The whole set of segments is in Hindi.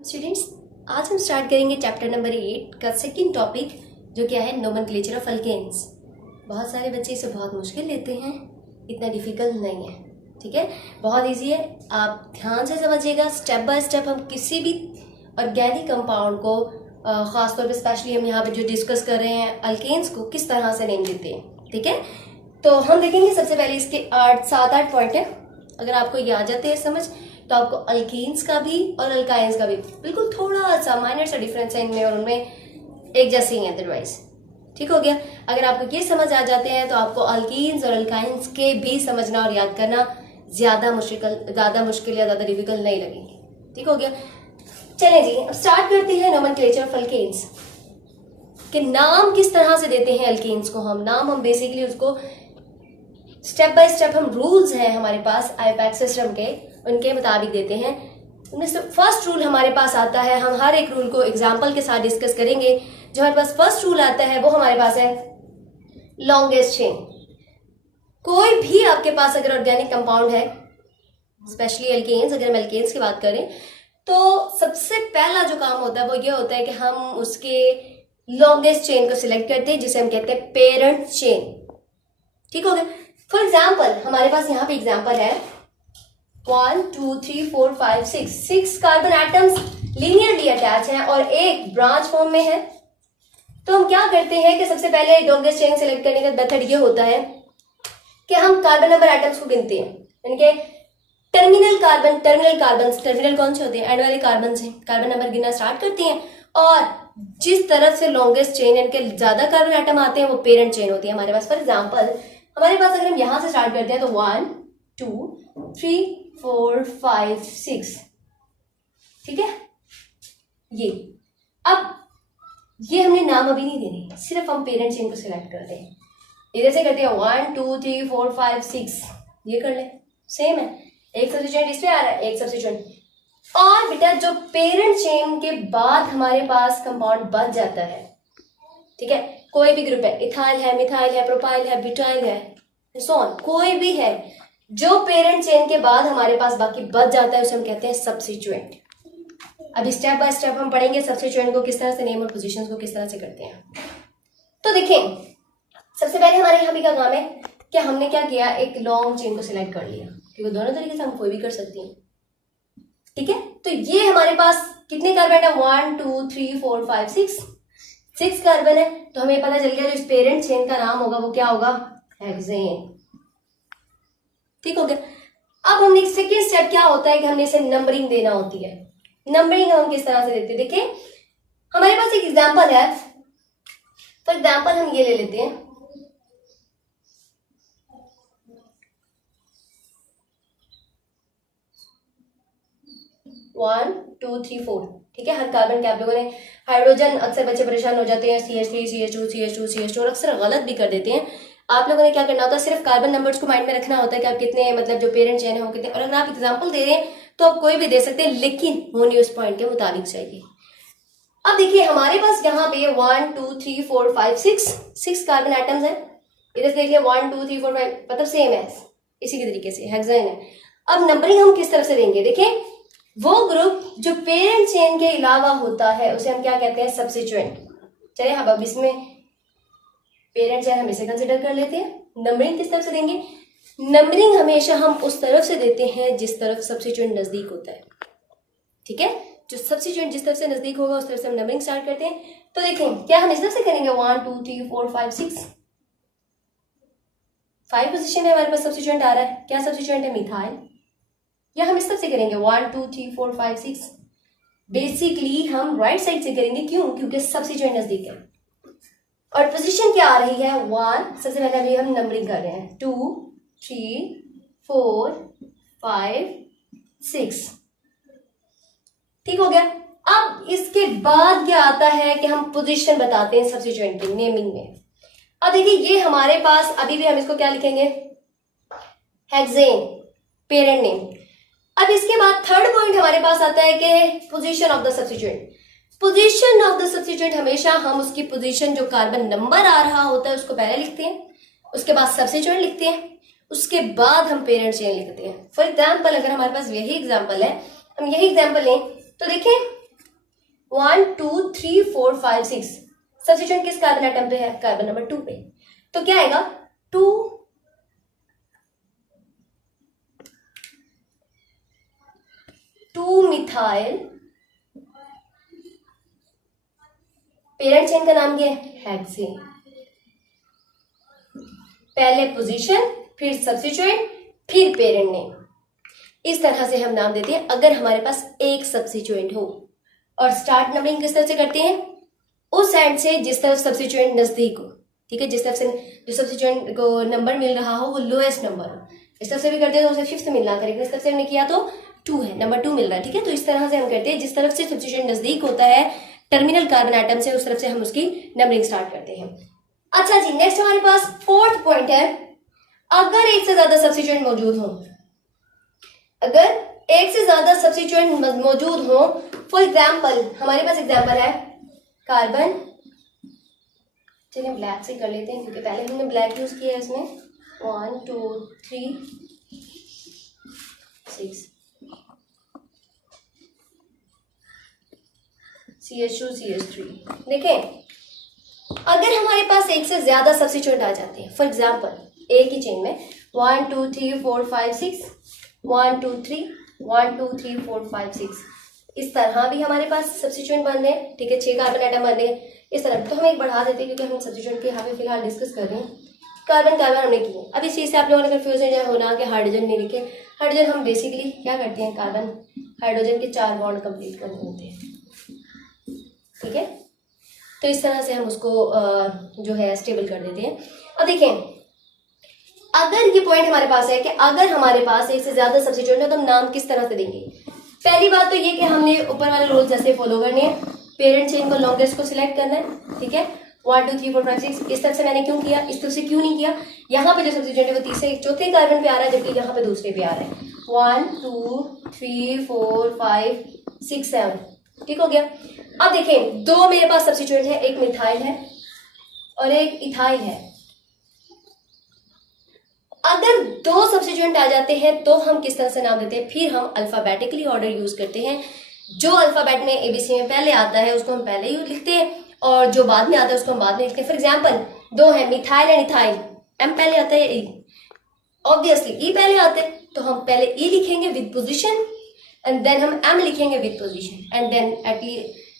स्टूडेंट्स, आज हम स्टार्ट करेंगे चैप्टर नंबर 8 का सेकंड टॉपिक, जो क्या है नोमेनक्लेचर ऑफ अल्केन्स। बहुत सारे बच्चे इसे बहुत मुश्किल लेते हैं, इतना डिफिकल्ट नहीं है। ठीक है, बहुत इजी है, आप ध्यान से समझिएगा। स्टेप बाय स्टेप हम किसी भी ऑर्गेनिक कंपाउंड को ख़ासतौर पे स्पेशली हम यहाँ पे जो डिस्कस कर रहे हैं अल्केन्स को किस तरह से नेम देते हैं। ठीक है, तो हम देखेंगे सबसे पहले इसके 7-8 पॉइंट है। अगर आपको याद जाते हैं समझ, तो आपको अल्कीन्स का भी और अल्काइंस का भी बिल्कुल थोड़ा सा माइनर सा डिफरेंस है इनमें, और उनमें एक जैसे ही है अदरवाइज। ठीक हो गया। अगर आपको ये समझ आ जाते हैं तो आपको अल्कीन्स और अल्काइंस के भी समझना और याद करना ज्यादा मुश्किल या ज्यादा डिफिकल्ट नहीं लगेंगे। ठीक हो गया। चलें जी, अब स्टार्ट करते हैं नोमेनक्लेचर ऑफ अल्केन्स के नाम किस तरह से देते हैं अल्केन्स को। हम बेसिकली उसको स्टेप बाय स्टेप हम रूल्स हैं हमारे पास आईपैक सिस्टम के, उनके मुताबिक देते हैं। उनमें से फर्स्ट रूल हमारे पास आता है, हम हर एक रूल को एग्जांपल के साथ डिस्कस करेंगे। जो हमारे पास फर्स्ट रूल आता है वो हमारे पास है लॉन्गेस्ट चेन। कोई भी आपके पास अगर ऑर्गेनिक कंपाउंड है, स्पेशली एल्केन्स, अगर हम एल्केन्स की बात करें तो सबसे पहला जो काम होता है वो ये होता है कि हम उसके लॉन्गेस्ट चेन को सिलेक्ट करते हैं, जिसे हम कहते हैं पेरेंट चेन। ठीक हो गया। फॉर एग्जाम्पल हमारे पास यहाँ पे एग्जाम्पल है 1 2 3 4 5 6 कार्बन एटम्स लीनियरली अटैच हैं और एक ब्रांच फॉर्म में है। तो हम क्या करते हैं कि सबसे पहले लॉन्गेस्ट चेन सेलेक्ट करने का मेथड ये होता है कि हम कार्बन नंबर एटम्स को गिनते हैं। इनके टर्मिनल कौन से होते हैं? एंड वाले कार्बन से कार्बन नंबर गिनना स्टार्ट करते हैं, और जिस तरफ से लॉन्गेस्ट चेन इनके ज्यादा कार्बन एटम आते हैं वो पेरेंट चेन होती है हमारे पास। फॉर एग्जाम्पल हमारे पास अगर हम यहां से स्टार्ट करते हैं तो 1 2 3 4 5 6। ठीक है, ये अब ये हमने नाम अभी नहीं देने, सिर्फ हम पेरेंट चेन को सिलेक्ट करते हैं। इधर से करते हैं 1 2 3 4 5 6, ये कर ले, सेम है। एक सब्स्टिट्यूएंट इस पे आ रहा है, एक सब्स्टिट्यूएंट। और बेटा जो पेरेंट चेन के बाद हमारे पास कंपाउंड बच जाता है, ठीक है, कोई भी ग्रुप है, इथाइल है, मिथाइल है, प्रोपाइल है, ब्यूटाइल है, सो ऑन, कोई भी है, जो पेरेंट चेन के बाद हमारे पास बाकी बच जाता है उसे हम कहते हैं सब्स्टिट्यूएंट। अभी स्टेप बाय स्टेप हम पढ़ेंगे सब्स्टिट्यूएंट को किस तरह से नेम और पोजीशंस को किस तरह से करते हैं। तो देखिए, सबसे पहले हमारे यहाँ भी क्या काम है कि हमने क्या किया, एक लॉन्ग चेन को सिलेक्ट कर लिया, क्योंकि दोनों तरीके से हम कोई भी कर सकते हैं। ठीक है, तो ये हमारे पास कितने कार्बन है? 1 2 3 4 5 6 कार्बन है। तो हमें पता चल गया जो इस पेरेंट चेन का नाम होगा वो क्या होगा? हेक्सेन। ठीक हो गया। अब हमने सेकेंड स्टेप क्या होता है कि हमने इसे नंबरिंग देना होती है। नंबरिंग हम किस तरह से देते हैं? देखिए, हमारे पास एक एग्जांपल है। फॉर एग्जांपल हम ये ले लेते हैं, वन टू थ्री फोर। ठीक है, हर कार्बन के आप लोगों ने हाइड्रोजन, अक्सर बच्चे परेशान हो जाते हैं CH3 CH2 CH2 CH2 और अक्सर गलत भी कर देते हैं। आप लोगों ने क्या करना होता है, सिर्फ कार्बन नंबर्स को माइंड में रखना होता है कि आप कितने, मतलब जो पेरेंट चेन है वो कितने। और अगर आप एग्जांपल दे रहे हैं तो आप कोई भी दे सकते हैं, लेकिन होनी उस पॉइंट के मुताबिक चाहिए। अब देखिए हमारे पास यहाँ पे 1 2 3 4 5 6 कार्बन एटम्स है। इधर देखिए 1 2 3 4 5, मतलब सेम है, इसी के तरीके से हेक्सेन है। अब नंबरिंग हम किस तरह से देंगे? देखिए, वो ग्रुप जो पेरेंट चेन के अलावा होता है उसे हम क्या कहते हैं? सब्स्टिट्यूएंट। चलिए अब इसमें पेरेंट चेन हम इसे कंसिडर कर लेते हैं। नंबरिंग किस तरफ से देंगे? नंबरिंग हमेशा हम उस तरफ से देते हैं जिस तरफ सब्स्टिट्यूएंट नजदीक होता है। ठीक है, जो सब्स्टिट्यूएंट जिस तरफ से नजदीक होगा उस तरफ से हम नंबरिंग स्टार्ट करते हैं। तो देखें, क्या हम इस तरफ से करेंगे 1 2 3 4 5 6, 5 पोजीशन में हमारे पास सब्स्टिट्यूएंट आ रहा है। क्या सब्स्टिट्यूएंट है? मिथाइल। या हम इस तरफ से करेंगे 1 2 3 4 5 6। बेसिकली हम राइट साइड से करेंगे, क्यों? क्योंकि सब्स्टिट्यूएंट नजदीक है। और पोजीशन क्या आ रही है? 1। सबसे पहले अभी हम नंबरिंग कर रहे हैं 2 3 4 5 6। ठीक हो गया। अब इसके बाद क्या आता है कि हम पोजीशन बताते हैं सब्स्टिट्यूएंट की नेमिंग में। अब देखिए, ये हमारे पास अभी भी हम इसको क्या लिखेंगे? Hexane, parent name. अब इसके बाद थर्ड पॉइंट हमारे पास आता है कि position of the substituent. Position of the substituent हमेशा हम उसकी पोजीशन, जो कार्बन नंबर आ रहा होता है उसको पहले लिखते हैं, उसके बाद सब्स्टिट्यूएंट लिखते हैं, उसके बाद हम पेरेंट चेन लिखते हैं। फॉर एग्जाम्पल अगर हमारे पास यही एग्जाम्पल है, हम यही एग्जाम्पल लें तो देखिए 4 5 6 सब्स्टिट्यूएंट किस कार्बन एटम पे है? कार्बन नंबर 2 पे। तो क्या आएगा? 2 मिथाइल, पेरेंट चेन का नाम क्या है? हेक्सेन। पहले पोजीशन, फिर सब्स्टिट्यूएंट, फिर पेरेंट नेम। इस तरह से हम नाम देते हैं अगर हमारे पास एक सब्स्टिट्यूएंट हो। और स्टार्ट नंबरिंग किस तरह से करते हैं? उस एंड से जिस तरफ सब्स्टिट्यूएंट नजदीक हो, ठीक है, जिस तरफ से जो सब्स्टिट्यूएंट को नंबर मिल रहा हो वो लोएस्ट नंबर हो। इस तरफ से भी करते हैं तो उसे फिफ्थ मिल रहा था, लेकिन इस तरफ से हमने किया तो 2 है, नंबर 2 मिल रहा है, ठीक है। तो इस तरह से हम करते हैं, जिस तरफ से सब्स्टिट्यूएंट नजदीक होता है टर्मिनल कार्बन एटम से, उस तरफ से हम उसकी नंबरिंग स्टार्ट करते हैं। अच्छा जी, नेक्स्ट हमारे पास फोर्थ पॉइंट है, अगर एक से ज्यादा सब्स्टिट्यूएंट मौजूद हो, अगर एक से ज्यादा सब्स्टिट्यूएंट मौजूद हो, फॉर एग्जाम्पल हमारे पास एग्जाम्पल है कार्बन, चलिए ब्लैक से कर लेते हैं क्योंकि पहले हमने ब्लैक यूज किया है इसमें। 1 2 3 6 CH2 CH3। देखें, अगर हमारे पास एक से ज्यादा सब्स्टिट्यूएंट आ जाते हैं, फॉर एग्जाम्पल एक ही चेन में 1 2 3 4 5 6 1 2 3 1 2 3 4 5 6 इस तरह भी हमारे पास सब्स्टिट्यूएंट बन रहे हैं, ठीक है, 6 कार्बन एटम बन रहे हैं इस तरह। तो हम एक बढ़ा देते हैं क्योंकि हम सब्स्टिट्यूएंट के यहाँ पे फिलहाल डिस्कस कर रहे हैं। कार्बन कार्बन हमने किए। अब इस चीज से आप लोगों ने कंफ्यूजन होना कि हाइड्रोजन नहीं लिखे। हाइड्रोजन हम बेसिकली क्या करते हैं, कार्बन हाइड्रोजन के 4 बॉन्ड कंप्लीट करने होते हैं, ठीक है। तो इस तरह से हम उसको जो है स्टेबल कर देते हैं। अब देखें, अगर ये पॉइंट हमारे पास है कि अगर हमारे पास एक से ज्यादा सब्स्टिट्यूएंट है तो हम नाम किस तरह से देंगे। पहली बात तो ये कि हमने ऊपर वाले रूल जैसे फॉलो करने हैं। पेरेंट चेन को लॉन्गेस्ट को सिलेक्ट करना है, ठीक है। 1 2 3 4 5 6 इस तरफ से मैंने क्यों किया, इस तरफ से क्यों नहीं किया। यहाँ पे जो सब्स्टिट्यूएंट है वो तीसरे चौथे कार्बन पे आ रहा है, जबकि यहाँ पे दूसरे पे आ रहा है। 1 2 3 4 5 6 7, ठीक हो गया। अब देखें, दो मेरे पास सब्स्टिट्यूएंट है, एक मिथाइल है और एक इथाइल है। अगर दो सब्स्टिट्यूएंट आ जाते हैं तो हम किस तरह से नाम देते हैं, फिर हम अल्फाबेटिकली ऑर्डर यूज करते हैं। जो अल्फाबेट में एबीसी में पहले आता है उसको हम पहले ही लिखते हैं और जो बाद में आता है उसको हम बाद में लिखते हैं। फॉर एग्जाम्पल दो है मिथाइल एंड इथाइल, एम पहले आता है या ई, ऑब्वियसली ई पहले आते हैं तो हम पहले ई लिखेंगे विद पोजिशन एंड देन हम एम लिखेंगे with position and then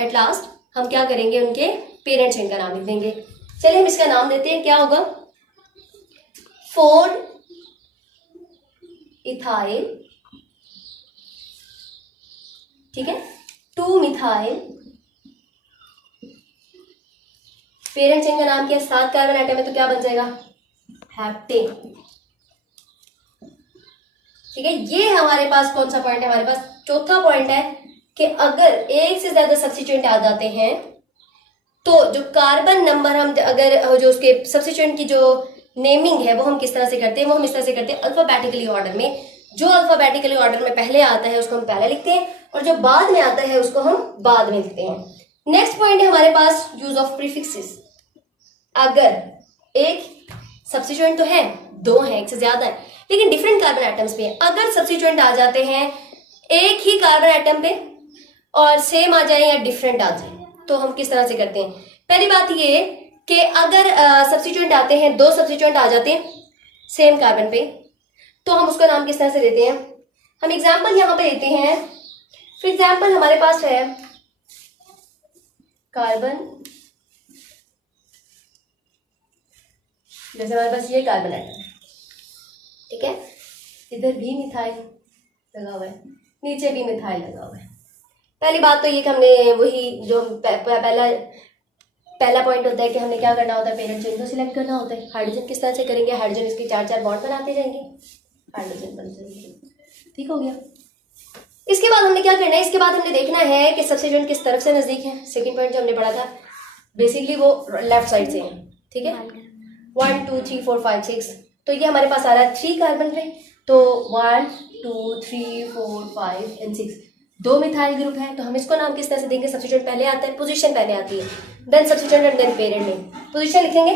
at last हम क्या करेंगे, उनके पेरेंट चेन का नाम लिख देंगे। चलिए हम इसका नाम देते हैं, क्या होगा, 4 इथाइल, ठीक है, 2 मिथाइल, पेरेंट चेन का नाम क्या है, 7 कार्बन आइटम है तो क्या बन जाएगा, हेप्टेन, ठीक है। ये हमारे पास कौन सा पॉइंट है, हमारे पास चौथा पॉइंट है कि अगर एक से ज्यादा सब्स्टिट्यूएंट आ जाते हैं तो जो कार्बन नंबर हम अगर जो उसके सब्स्टिट्यूएंट की जो नेमिंग है वो हम किस तरह से करते हैं, वो हम इस तरह से करते हैं अल्फाबेटिकली ऑर्डर में। जो अल्फाबेटिकली ऑर्डर में पहले आता है उसको हम पहले लिखते हैं और जो बाद में आता है उसको हम बाद में लिखते हैं। नेक्स्ट पॉइंट है हमारे पास यूज ऑफ प्रीफिक्सेस। अगर एक सब्स्टिट्यूएंट तो है, दो है, एक से ज्यादा है, लेकिन डिफरेंट कार्बन एटम्स पे, अगर सब्स्टिट्यूएंट आ जाते हैं एक ही कार्बन एटम पे और सेम आ जाए या डिफरेंट आ जाए तो हम किस तरह से करते हैं। पहली बात ये कि अगर सब्स्टिट्यूएंट आते हैं, दो सब्स्टिट्यूएंट आ जाते हैं सेम कार्बन पे तो हम उसका नाम किस तरह से देते हैं। हम एग्जाम्पल यहां पे देते हैं। फॉर एग्जाम्पल हमारे पास है कार्बन, जैसे हमारे पास ये कार्बन एटम, ठीक है, इधर भी मिथाइल लगा हुआ है, नीचे भी मिथाइल लगा हुआ है। पहली बात तो ये कि हमने वही जो पहला पॉइंट होता है कि हमने क्या करना होता है, पेरेंट चेन को सिलेक्ट करना होता है। हाइड्रोजन किस तरह से करेंगे, हाइड्रोजन इसके 4 बॉन्ड बनाते जाएंगे, हाइड्रोजन बन जाएंगे, ठीक हो गया। इसके बाद हमने क्या करना है, इसके बाद हमने देखना है कि सब्स्टिट्यूएंट किस तरफ से नजदीक है। सेकंड पॉइंट जो हमने पढ़ा था बेसिकली वो लेफ्ट साइड से है, ठीक है। 1 2 3 4 5 6 तो ये हमारे पास आ रहा है 3 कार्बन पे, तो 1 2 3 4 5 एंड 6 दो मिथाइल ग्रुप है। तो हम इसको नाम किस तरह से देंगे, सब्स्टिट्यूएंट पहले आता है, पोजीशन पहले आती है, then substituent and then parent name, position लिखेंगे।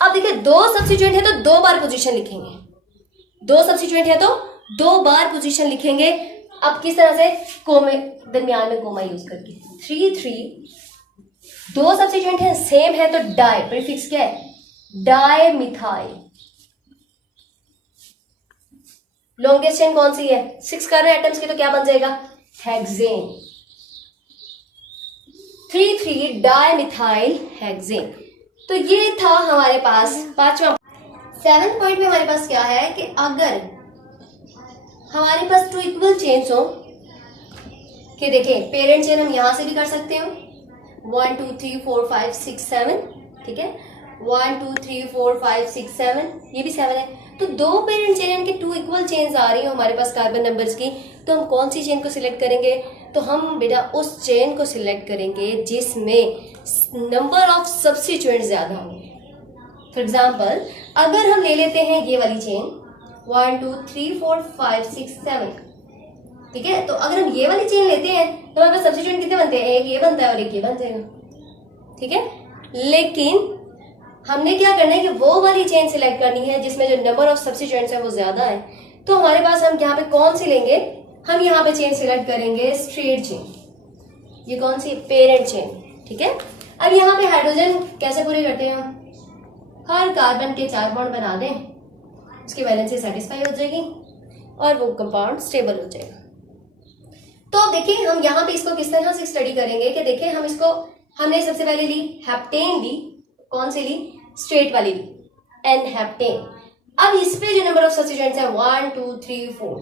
अब देखिए दो सब्स्टिट्यूएंट है तो 2 बार पोजीशन लिखेंगे, दो सब्स्टिट्यूएंट है तो 2 बार पोजीशन लिखेंगे। अब किस तरह से, कोमे दरमियान में कोमा यूज करके 3 3 दो सब्स्टिट्यूएंट है, सेम है, तो डाई, प्रीफिक्स क्या है, डाई मिथाइल। लॉन्गेस्ट चेन कौन सी है, 6 कार्बन एटम्स की, तो क्या बन जाएगा, हेक्सेन, 3,3 डाई मिथाइल हेक्सेन। तो ये था हमारे पास पांचवा। 7th पॉइंट में हमारे पास क्या है कि अगर हमारे पास 2 इक्वल चेन्स हो, कि देखें पेरेंट चेन हम यहां से भी कर सकते हो, 1 2 3 4 5 6 7, ठीक है, 1 2 3 4 5 6 7, ये भी 7 है। तो दो पेरेंट चेन के 2 इक्वल चेन्स आ रही हो हमारे पास कार्बन नंबर्स की, तो हम कौन सी चेन को सिलेक्ट करेंगे, तो हम बेटा उस चेन को सिलेक्ट करेंगे जिसमें नंबर ऑफ सब्स्टिट्यूएंट ज्यादा होंगे। फॉर एग्जाम्पल अगर हम ले लेते हैं ये वाली चेन 1 2 3 4 5 6 7, ठीक है, तो अगर हम ये वाली चेन लेते हैं तो हमारे पास सब्स्टिट्यूएंट कितने बनते हैं, एक ये बनता है और एक ये बन जाएगा, ठीक है। लेकिन हमने क्या करना है कि वो वाली चेन सिलेक्ट करनी है जिसमें जो नंबर ऑफ सब्स्टिट्यूएंट्स है वो ज्यादा है। तो हमारे पास हम यहाँ पे कौन सी लेंगे, हम यहाँ पे चेन सिलेक्ट करेंगे स्ट्रेट चेन, ये कौन सी, पेरेंट चेन, ठीक है। अब यहाँ पे हाइड्रोजन कैसे पूरे करते हैं हम, हर कार्बन के 4 बॉन्ड बना दें, उसकी वैलेंसी सेटिस्फाई हो जाएगी और वो कंपाउंड स्टेबल हो जाएगा। तो अब देखिए हम यहाँ पे इसको किस तरह से स्टडी करेंगे कि देखिए हम इसको, हमने सबसे पहले ली हेप्टेन ली, कौन सी ली, स्ट्रेट वाली ली, एन हेप्टेन। अब इस पे जो नंबर ऑफ सब्स्टिट्यूएंट्स है 1 2 3 4,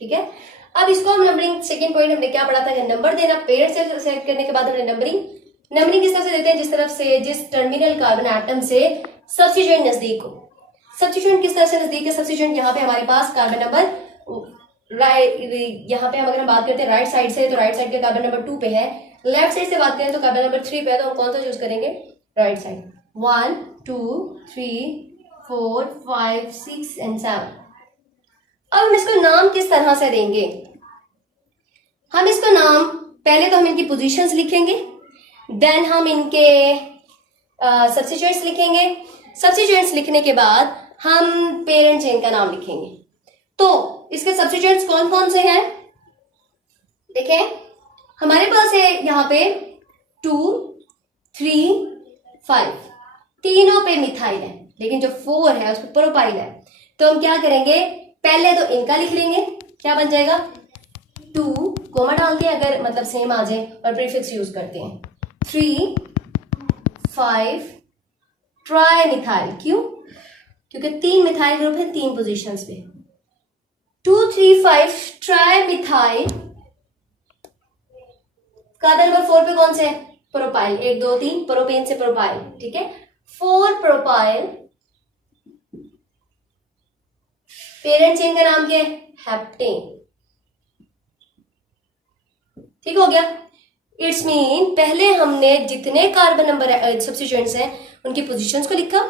ठीक है। अब इसको हम नंबरिंग, सेकंड पॉइंट हमने क्या पढ़ा था कि नंबर देना, पेरेंट से सेलेक्ट करने के बाद हमने नंबरिंग किस तरह से देते हैं, जिस तरफ से, जिस टर्मिनल कार्बन एटम से सब्स्टिट्यूएंट नजदीक हो। सब्स्टिट्यूएंट किस तरह से नजदीक है, सब्स्टिट्यूएंट यहाँ पे हमारे पास कार्बन नंबर राइट, यहाँ पे हम अगर हम बात करते हैं राइट साइड से, तो राइट साइड के कार्बन नंबर 2 पे है, लेफ्ट साइड से बात करें तो कार्बन नंबर 3 पे है, तो हम कौन सा चूज करेंगे, राइट साइड। 1 2 3 4 5 6 एंड 7। अब हम इसको नाम किस तरह से देंगे, हम इसको नाम, पहले तो हम इनकी पोजीशंस लिखेंगे, देन हम इनके सब्स्टिट्यूएंट्स लिखेंगे, सब्स्टिट्यूएंट्स लिखने के बाद हम पेरेंट चेन का नाम लिखेंगे। तो इसके सब्स्टिट्यूएंट्स कौन कौन से हैं, देखें हमारे पास है यहाँ पे 2 3 5, तीनों पे मिथाइल है, लेकिन जो 4 है उस पर प्रोपाइल है। तो हम क्या करेंगे, पहले तो इनका लिख लेंगे, क्या बन जाएगा, 2 कोमा डालते हैं अगर मतलब सेम आ जाए और प्रीफिक्स यूज करते हैं, 3 5 ट्राई मिथाइल, क्यों, क्योंकि 3 मिथाइल ग्रुप है 3 पोजीशंस पे, 2 3 5 ट्राई मिथाइल। कार्बन नंबर 4 पे कौन से है, प्रोपाइल, 1 2 3 प्रोपेन से प्रोपाइल, ठीक है, 4 प्रोपाइल। पेरेंट चेन का नाम क्या है, हेप्टेन, ठीक हो गया। इट्स मीन पहले हमने जितने कार्बन नंबर सब्स्टिट्यूएंट्स हैं उनकी पोजीशंस को लिखा,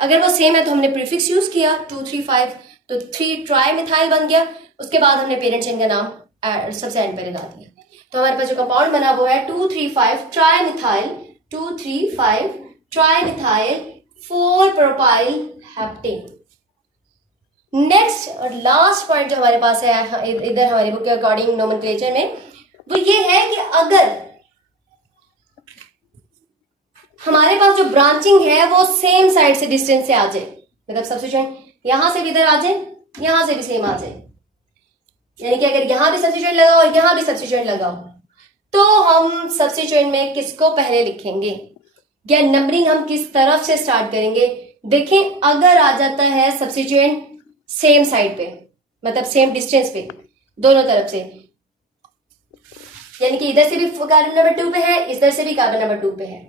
अगर वो सेम है तो हमने प्रीफिक्स यूज किया 2 3 5, तो 3 ट्राई मिथाइल बन गया। उसके बाद हमने पेरेंट चेन का नाम सबसे एंड पे लगा दिया, तो हमारे पास जो कंपाउंड बना वो है 2 3 5 tri methyl, 2 3 5 tri methyl 4 propyl heptane. Next और लास्ट पॉइंट जो हमारे पास है इधर हमारी बुक के अकॉर्डिंग नोमेनक्लेचर में, वो ये है कि अगर हमारे पास जो ब्रांचिंग है वो सेम साइड से डिस्टेंस से आ जाए, मतलब सब्स्टिट्यूएंट यहां से भी इधर आ जाए, यहां से भी सेम आ जाए, यानी कि अगर यहां भी सब्स्टिट्यूएंट लगाओ और यहां भी सब्स्टिट्यूएंट लगाओ, तो हम सब्स्टिट्यूएंट में किसको पहले लिखेंगे या नंबरिंग हम किस तरफ से स्टार्ट करेंगे। देखें अगर आ जाता है सब्स्टिट्यूएंट सेम साइड पे, मतलब सेम डिस्टेंस पे दोनों तरफ से, यानी कि इधर से भी कार्बन नंबर 2 पे है, इधर से भी कार्बन नंबर 2 पे है,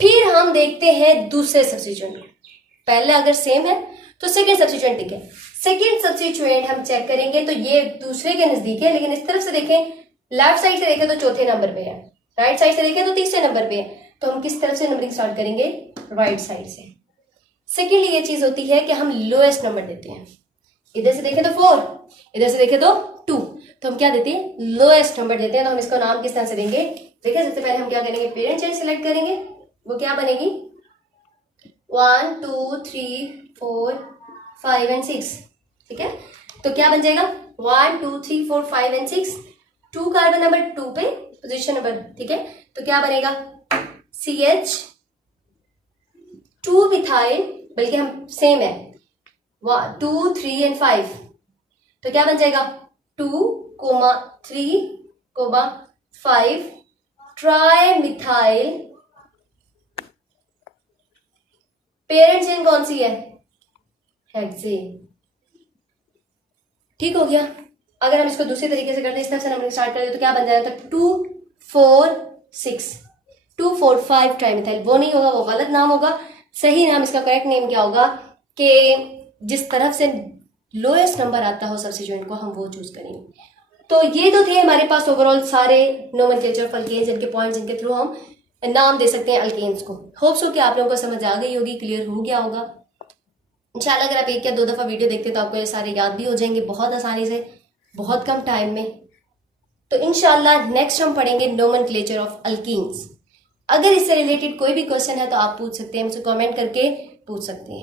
फिर हम देखते हैं दूसरे सब्स्टिट्यूएंट। पहले अगर सेम है तो सेकंड सब्स्टिट्यूएंट लिखे, सेकंड सब्स्टिट्यूएंट हम चेक करेंगे तो ये दूसरे के नजदीक है, लेकिन इस तरफ से देखें, लेफ्ट साइड से देखें तो चौथे नंबर पे है, राइट साइड से देखें तो तीसरे नंबर पे है, तो हम किस तरफ से नंबरिंग स्टार्ट करेंगे, राइट साइड से। सेकेंडली ये चीज होती है कि हम लोएस्ट नंबर देते हैं, इधर से देखें तो 4, इधर से देखें तो 2, तो हम क्या देते हैं, लोएस्ट नंबर देते हैं। तो हम इसको नाम किस तरह से देंगे, देखिए सबसे पहले हम क्या करेंगे, पेरेंट चेन सिलेक्ट करेंगे, वो क्या बनेगी 1 2 3 4 5 एंड 6, ठीक है, तो क्या बन जाएगा 1 2 3 4 5 एंड 6, 2 कार्बन नंबर 2 पे पोजीशन नंबर, ठीक है, तो क्या बनेगा CH 2 मिथाइल, बल्कि हम सेम है 2 3 एंड 5, तो क्या बन जाएगा 2, 3, 5 ट्राई मिथाइल। पेरेंट चेन कौन सी है, हेक्सेन। ठीक हो गया। अगर हम इसको दूसरे तरीके से करते हैं, इस तरह से नंबरिंग स्टार्ट करते तो क्या बन जाएगा, 2 4 6, 2 4 5 ट्राइमिथाइल। वो नहीं होगा, वो गलत नाम होगा। सही नाम, इसका करेक्ट नेम क्या होगा कि जिस तरफ से लोएस्ट नंबर आता हो सब्स्टिट्यूएंट को, हम वो चूज करेंगे। तो ये तो थे हमारे पास ओवरऑल सारे नोमेनक्लेचर ऑफ अल्केन्स, इनके पॉइंट्स, इनके थ्रू हम नाम दे सकते हैं अल्केन्स को। होप्स हो कि आप लोगों को समझ आ गई होगी, क्लियर हो गया होगा। इंशाल्लाह अगर आप एक या दो दफा वीडियो देखते तो आपको ये सारे याद भी हो जाएंगे बहुत आसानी से, बहुत कम टाइम में। तो इंशाल्लाह नेक्स्ट हम पढ़ेंगे नोमेनक्लेचर ऑफ अल्कीन्स। अगर इससे रिलेटेड कोई भी क्वेश्चन है तो आप पूछ सकते हैं, मुझसे कमेंट करके पूछ सकते हैं।